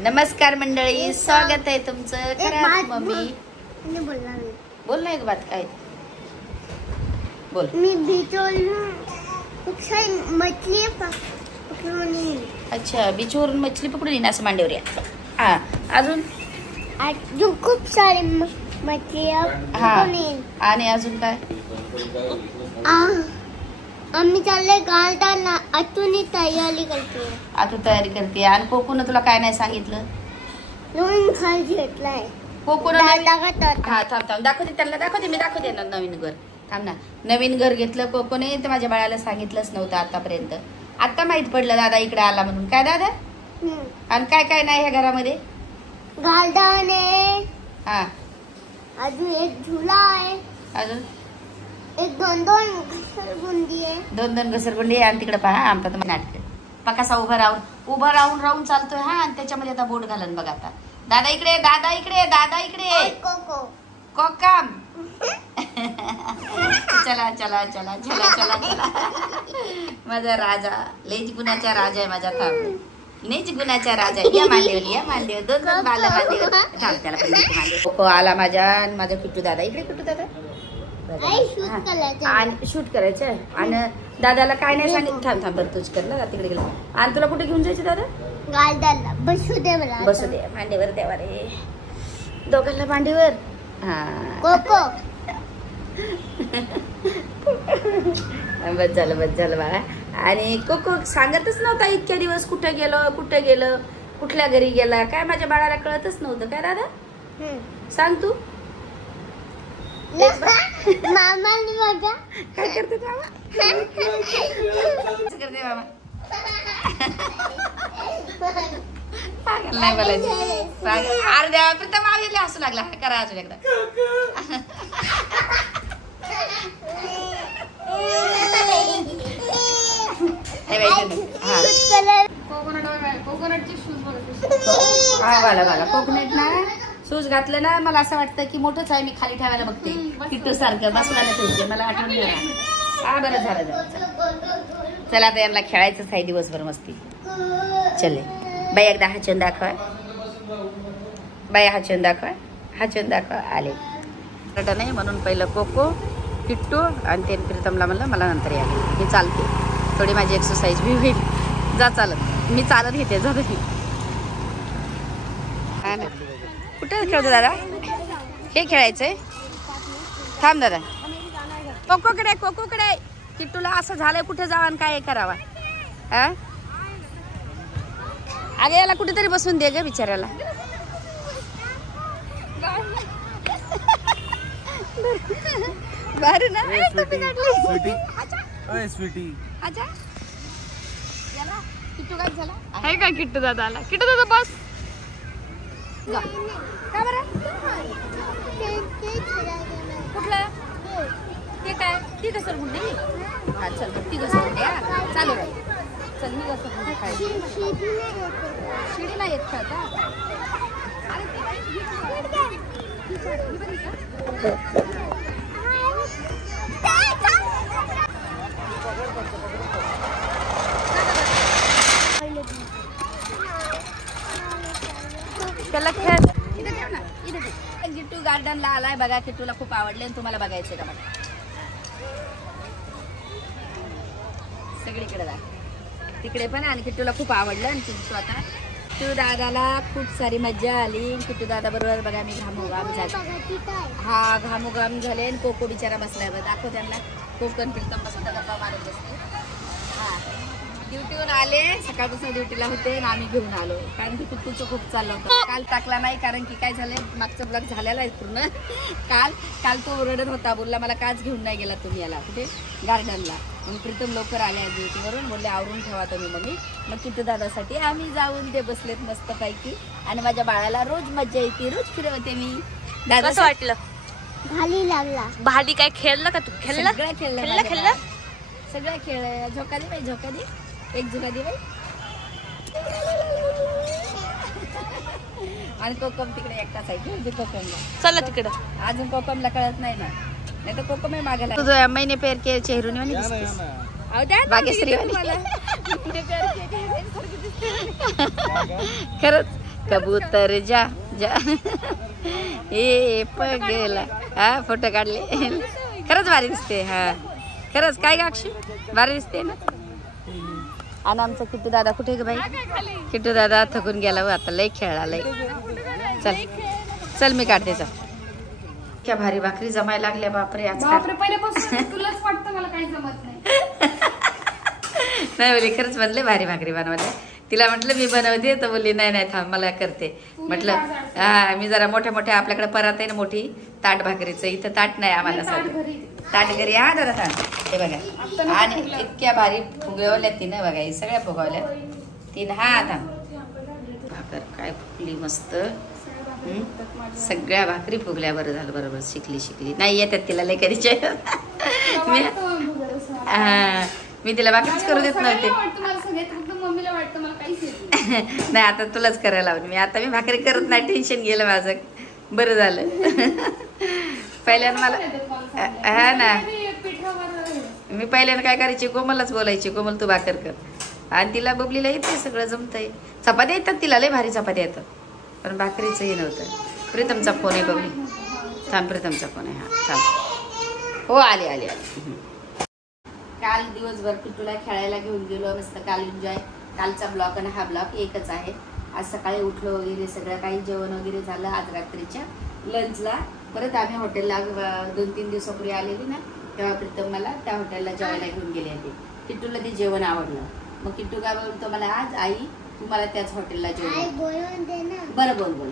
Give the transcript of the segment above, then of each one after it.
नमस्कार मंडळी, स्वागत आहे तुमचं. करा मम्मी बोल ना, एक बात काय बोल. मी बीचवरून खूप सारी मछली पकडून येईन. अच्छा, बीचवरून मछली पकडून येईन असं मांडीवर या. हा, अजून खूप सारी मछली पकडून येईन. आणि अजून काय? आम्ही चालले गार्डनला. आतून तयारी करते. आता तयारी करते. आणि कोकून तुला काय नाही सांगितलं? नवीन घर घेतलाय कोकून. हा थांब थांब, दाखवते त्यांना, दाखवते मी, दाखवते ना नवीन घर. थांब ना, नवीन घर घेतलं कोकोने. तर माझ्या बाळाला सांगितलंच नव्हतं आतापर्यंत. आता माहित पडलं दादा इकडे आला म्हणून. काय दादा? आणि काय काय नाही ह्या घरामध्ये? गार्डन आहे. हा, अजून एक झुला आहे. अजून एक दोन घसरगुंडी आहे. दोन घसरगुंडी आहे. आणि तिकडे पहा आमचा तर नाटक कसा उभा राहून चालतोय. हा, आणि त्याच्यामध्ये आता बोट घालन बघा. आता दादा इकडे, दादा इकडे, दादा इकडे. कोकम चला चला चला चला चला चला. माझा राजा, लयच गुणाचा राजा आहे माझा. थांब, लयच गुणाचा राजा. या मांडीवर, या मांडीवर. दोन बाला मांडीवर. थांब, त्याला पण मांडीवर. कोको आला माझा. आणि माझा किट्टू दादा इकडे. किट्टू दादा आणि शूट करायचं. आणि दादाला काय नाही सांगितलं. थांब थांब, बरं तूच कर ना, तिकडे गेलं. आणि तुला कुठे घेऊन जायचं दादा? गार्डनला. बसू दे मला. बसू दे मांडीवर. देवा रे, दोघांना मांडीवर. हा, कोको बस झालं बाळा. आणि कोको सांगतच नव्हता इतक्या दिवस कुठे गेलं, कुठल्या घरी गेला. काय माझ्या बाळाला कळतच नव्हतं. काय दादा सांग तू? मामा बघा काय करते मामा? करते मामा. नाही बोलायचं. अरे देवा, प्रथम आवेले हसू लागला. करा अजून एकदा. कोकोनट ना शूज घातलं ना, मला असं वाटतं की मोठंच आहे. मी खाली ठेवायला बघते किट्टू सारखं बसवायला ठेवते. मला आठवण नाही. हा, बरं झालं. चला आता यांना खेळायचंच आहे दिवसभर मस्ती. चले बाई, एकदा हा छंद दाखवा. बाई हा छंद दाखवा. आले नाही म्हणून पहिलं कोको, किट्टू आणि ते प्रीतमला म्हणलं मला नंतर या. मी चालते, थोडी माझी एक्सरसाइज बी होईल. जा चालत, मी चालत घेते. जा तुम्ही. हा ना, कुठे खेळतो दादा? हे खेळायचंय. थांब दादा. कोकोकडे किट्टूला असं झालंय, कुठे जावा आणि काय करावा? अगे याला कुठेतरी बसून दे ग बिचाऱ्याला. भारी ना? किट्टू काय झाला? आहे का किट्टू दादा आला? किट्टू दादा बस. का बरं? कुठलं ते काय? ती घसरगुंडी. हा चल, ती घसरगुंडी. चालू राहील. चल, ही घसरगुंडी खायची. शिडी नाही येत खेळता. त्याला खेळ. किट्टू गार्डनला आलाय बघा. किट्टूला खूप आवडले. आणि तुम्हाला बघायचंय का बघा. सगळीकडे जा, तिकडे पण. आणि किट्टूला खूप आवडलं. आणि किट्टू आता किट्टू दादाला खूप सारी मज्जा आली. किट्टू दादा बरोबर बघा मी घामोघाम झाले. हा, घामोघाम झाले. आणि कोको बिचारा बसलाय बघा. दाखव त्यांना. कोकण प्रीतम बसून गप्पा मारत बसते. हा, ड्युटीवर आले. सकाळपासून ड्युटीला होते आणि आम्ही घेऊन आलो. कारण की किट्टूचं खूप चाललं होतं. काल टाकला नाही कारण की काय झालंय, मागचा ब्लॉग झालेला आहे पूर्ण. काल तो ओरडत होता, बोलला मला काच घेऊन नाही गेला तुम्ही याला कुठे गार्डनला. मग प्रीतम लवकर आले ड्युटीवरून. बोलले आवरून ठेवा तुम्ही मम्मी. मग किट्टू दादासाठी आम्ही जाऊन ते बसलेत मस्त पैकी. आणि माझ्या बाळाला रोज मज्जा येते, रोज फिरवते मी. दादा कसं वाटलं? भाली लागला. भाडी काय खेळलं का तू? खेळलं सगळं खेळ. झोका दे बाई, झोका दे. एक झोका दे बाई. आणि कोकम तिकडे एकटाच आहे. कोकमला चला तिकडं. अजून कोकमला कळत नाही ना. नाही तर कोकम मागायला. तुझं महिने पेर के चेहरून बागेश्री खरंच कबूतर जा जा ए पगला. हा फोटो काढले. खरंच भारी दिसते. हा खरंच काय गाक्षी भारी दिसते ना. आणि आमचा किट्टू दादा कुठे ग बाई. किट्टू दादा थकून गेला आता लय खेळला लय. चल चल मी काढते. चल क्या भारी भाकरी जमायला लागल्या. बापरे आज तुलाच वाटतं मला काही जमत नाही. नाही बोली खरंच म्हणले भारी भाकरी बनवले. तिला म्हटलं मी बनवते तर बोलली नाही नाही थांब मला करते. म्हटलं हा मी जरा मोठ्या मोठ्या आपल्याकडे परात आहे ना मोठी ताट भाकरीचं. इथं ताट नाही आम्हाला सगळं ताट घरी. हा दादा थांब हे बघा. आणि इतक्या भारी फुगवल्या तिनं बघा. हे सगळ्या फुगवल्या तिनं. हा थांब भाकर काय फुगली मस्त. सगळ्या भाकरी फुगल्या. बरं झालं बरोबर शिकली नाही येतात तिला लय कधीचे. मी तिला भाकरीच करू देत नव्हते. नाही आता तुलाच करायला लावली मी. आता मी भाकरी करत नाही. टेन्शन गेलं माझं. बरं झालं. पहिल्यानं मला हा ना मी पहिल्यानं काय करायची कोमललाच बोलायची कोमल तू भाकर कर. आणि तिला बबलीला येते सगळं जमतंय. चपात्या येतात तिला लय भारी चपात्या येतात. पण भाकरीचं हे नव्हतं. प्रीतमचा फोन आहे बबली. थांब प्रीतमचा फोन आहे. हा चाल हो आली आली आली. काल दिवसभर किट्टूला खेळायला घेऊन गेलो मस्त. काल एन्जॉय. कालचा ब्लॉक आणि हा ब्लॉक एकच आहे. आज सकाळी उठलो वगैरे सगळं काही जेवण वगैरे झालं. आज रात्रीच्या लंचला परत आम्ही हॉटेलला 2-3 दिवसापूर्वी आलेली ना तेव्हा प्रीतम मला त्या हॉटेलला जेवायला घेऊन गेले होते. किट्टूला ते जेवण आवडलं. मग किट्टू काय बोलतो मला आज आई तू मला त्याच हॉटेलला जेवण. बरं बोल बोल.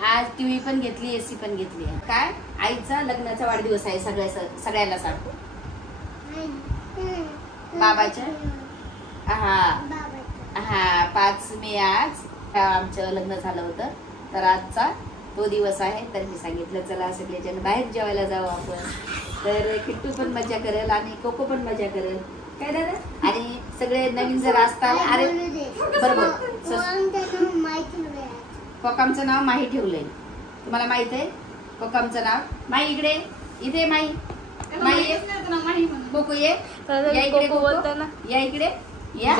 हा आज टीव्ही पण घेतली एसी पण घेतली. काय आईचा लग्नाचा वाढदिवस आहे. सगळ्याला सांगतो. बाबाच्या हा 5 मे आज आमचं लग्न झालं होतं. तर आजचा तो दिवस आहे. तर मी सांगितलं चला सगळेजण बाहेर जेवायला जाऊ आपण. तर किट्टू पण मजा करेल आणि कोको पण मजा करेल काय दादा. आणि सगळे नवीन जर असतात. अरे बरोबर कोकामचं नाव माही ठेवलंय. तुम्हाला माहित आहे कोकामचं नाव. माही इकडे इथे माही माही कोको ये या इकडे बोलतो ना. या इकडे या.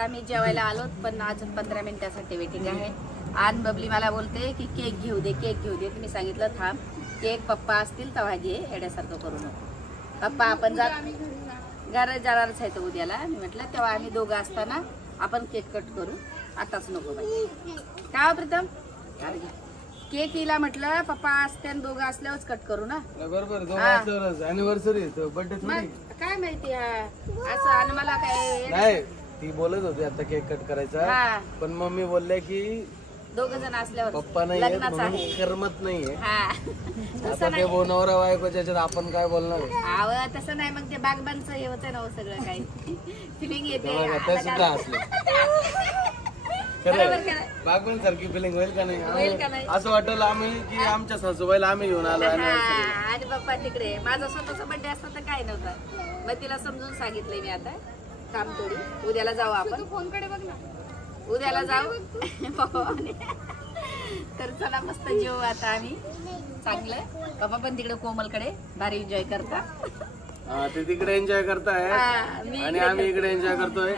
आम्ही जेवायला आलो पण अजून 15 मिनिटासाठी वेटिंग आहे. आज बबली मला बोलते की केक घेऊ दे केक घेऊ दे. मी सांगितलं थांब केक पप्पा असतील तेव्हा घे येड्यासारखं करू नको. पप्पा आपण घरात जाणारच आहे तर उद्याला. मी म्हटलं तेव्हा आम्ही दोघं असताना आपण केक कट करू. आताच नको बाई. काय प्रीतम केक हिला म्हटलं पप्पा असते दोघं असल्यावरच कट करू ना. बरोबर काय माहिती असं. आणि मला काय ती बोलत होती आता केक कट करायचा. पण मम्मी बोलल्या की दोघ जण असल्यावर पप्पा नाही करमत नाहीये. आता ते नवरा बायको ज्याच्यात आपण काय बोलणार. तसं नाही मग ते बागबांचं हे होतं ना सगळं काही फिलिंग येते. बागबान सारखी फिलिंग होईल का नाही. असं वाटलं आम्ही की आमच्या सासूबाईला आम्ही घेऊन आलो. आणि पप्पा तिकडे. माझा स्वतःचा बर्थडे असता तर काय नव्हतं. मग तिला समजून सांगितलंय मी आता काम थोडी. उद्याला जाऊ आपण. फोनकडे बघ ना. उद्याला जाऊ. तर चला मस्त जेवू आता आम्ही चांगलं. पप्पा पण तिकडे कोमलकडे भारी एन्जॉय करतात. ते तिकडे एन्जॉय करताय आणि आम्ही इकडे एन्जॉय करतोय.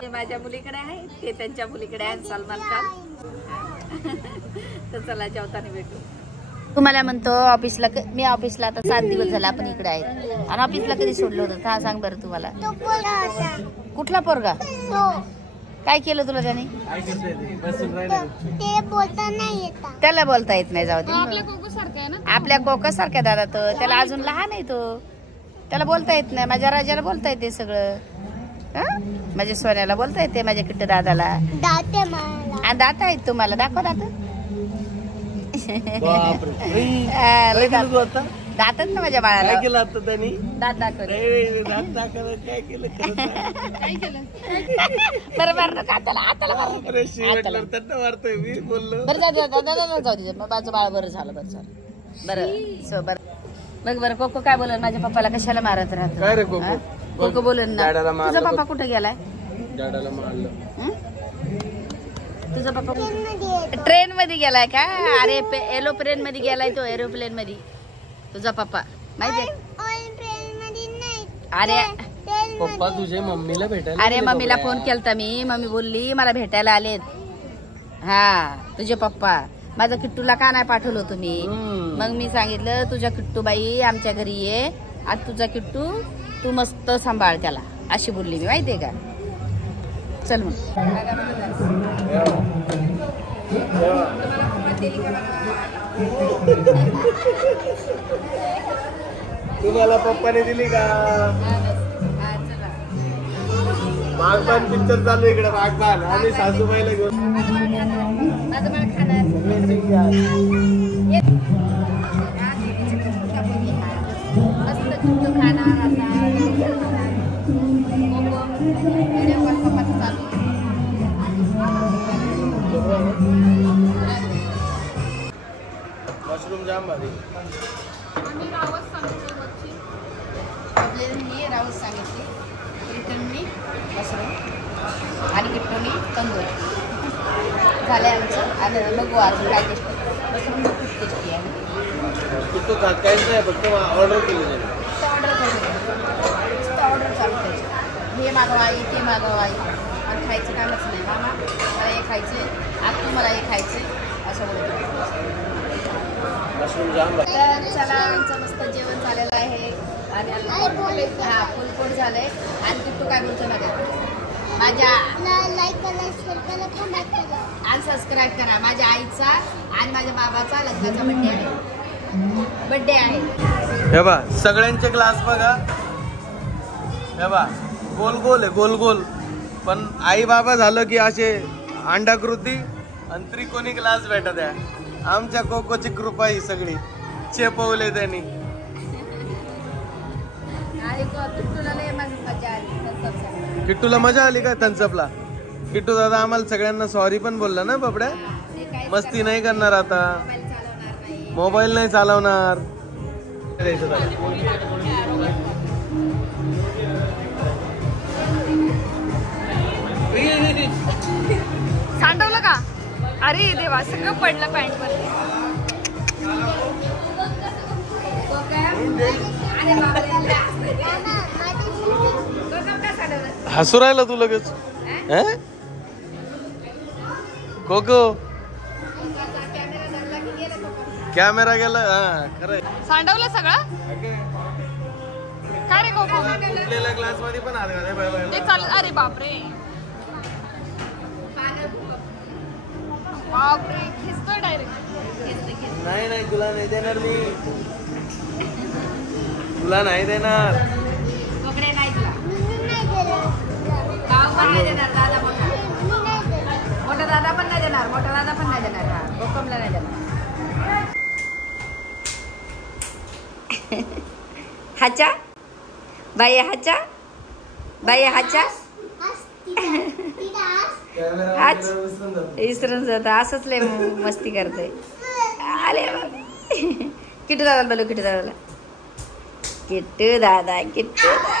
ते माझ्या मुलीकडे आहे ते त्यांच्या मुलीकडे आहे सलमान खान. तर चला जेवताना भेटू. तुम्हाला म्हणतो ऑफिसला मी ऑफिसला आता 7 दिवस झाला आपण इकडे आहे. आणि ऑफिसला कधी सोडलं होतं हा सांग बरं तुम्हाला. कुठला पोरगा काय केलं तुला त्याने. त्याला बोलता येत नाही. जाऊ दे. आपल्या कोका सारख्या दादा तर त्याला अजून लहान आहे तो. त्याला बोलता येत नाही. माझ्या राजाला बोलता येते सगळं. माझ्या सोन्याला बोलता येते. माझ्या किट्टू दादाला दात आहेत. तुम्हाला दाखव दात. दातात ना माझ्या बाळाला. काय केलं आता त्यांनी. दात दाखव. काय केलं बरोबर ना हाताला हाताला मारतोय मी बोललो. बरं जाऊ दे माझं बाळ बरं झालं. बरं झालं बरं बरं. बघ बरं कोको काय बोलन माझ्या पप्पाला कशाला मारत राहतो. काय रे कोको. कोको बोलन ना तुझा पप्पा कुठे गेलाय. डॅडाला मारलं. तुझा पप्पा ट्रेन मध्ये गेलाय का? अरे एरोप्लेन मध्ये गेलाय तो, एरोप्लेन मध्ये तुझा पप्पा माहितीये. अरे पप्पा तुझे मम्मीला भेटायला अरे मम्मीला फोन केलता मी, मम्मी बोलली मला भेटायला आलेत. हा तुझे पप्पा. माझा किट्टूला का नाही पाठवलं तुम्ही? मग मी सांगितलं तुझ्या किट्टू बाई आमच्या घरी ये, आज तुझा किट्टू तू मस्त सांभाळ त्याला, अशी बोलली मी माहितीये का. चल मग तुम्हाला पप्पाने दिली का? बागबान पिक्चर चालू इकडे, बागबान. आम्ही सासूबाईला घेऊन माझं बाळ खाणार मस्त किट्टू खाणार आता. व्हिडिओ कॉल पप्पाचा चालू. मशरूम जाम भारी. मी राऊत सांगितली, रिटर्ननी मशरूम आणि किट्टूनी तंदूर झाले आमचं. आणि बघू अजून काय टेस्ट. मशरूम खूप टेस्टी आहे. किट्टू खात काहीच नाही, फक्त ऑर्डर केली नाही. ऑर्डर करून ऑर्डर चालू करायची, हे मागवाई ते मागवाई आणि खायचं कामच नाही. मामा मला हे खायचंय, आज तू मला हे खायचंय असं बोलतो. मशरूम जाम भारी. तर चला आमचं मस्त जेवण झालेलं आहे आणि हा फुलपोट झालंय. आणि किट्टू काय बोलतो माझ्या आणि सबस्क्राईब करा. माझ्या आईचा आणि माझ्या बाबाचा लग्नाचा बर्थडे आहे. हे बा सगळ्यांचे ग्लास बघा, हे बा गोल गोल आहे, गोल गोल. पण आई बाबा झालं की असे अंडाकृती आणि त्रिकोणी ग्लास भेटत आहे. आमच्या कोकोची कृपा ही सगळी चेपवले त्यांनी. किट्टूला मजा आली का थम्सअपला? किट्टू दादा आम्हाला सगळ्यांना सॉरी पण बोलला ना बाबड्या. मस्ती नाही करणार आता, मोबाईल नाही चालवणार. सांडवलं का? अरे देवा, सगळं पडलं पॅन्ट वर. हसू राहिला तू लगेच. कोको कॅमेरा गेला. हा खरंय, सांडवलं सगळं. काय रे कोको? फुटलेल्या ग्लास मध्ये पण हात घालाय. Bye bye. ते चाल. अरे बापरे बापरे, खिचतोय डायरेक्ट. नाही नाही, तुला नाही देणार मी, तुला नाही देणार. कोकडे नाही तुला, भाऊ पण नाही देणार, दादा मोठा मोठा दादा पण नाही देणार, मोठा दादा पण नाही देणार. हा कोकमला नाही देणार. हाचा बाई, हाचा बाई, हाचा हाच विसरून जात. असंच लय मस्ती करते. आले किट्टू दादा बोलू, किट्टू दादाला, किट्टू दादा, किट्टू दादा.